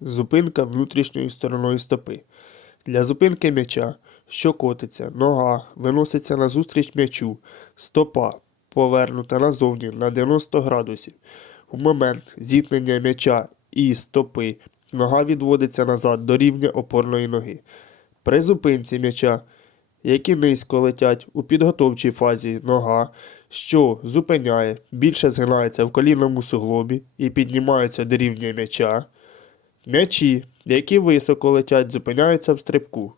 Зупинка внутрішньою стороною стопи. Для зупинки м'яча, що котиться, нога виноситься назустріч м'ячу, стопа повернута назовні на 90 градусів. У момент зіткнення м'яча і стопи нога відводиться назад до рівня опорної ноги. При зупинці м'яча, які низько летять у підготовчій фазі нога, що зупиняє, більше згинається в колінному суглобі і піднімається до рівня м'яча. М'ячі, які високо летять, зупиняються в стрибку.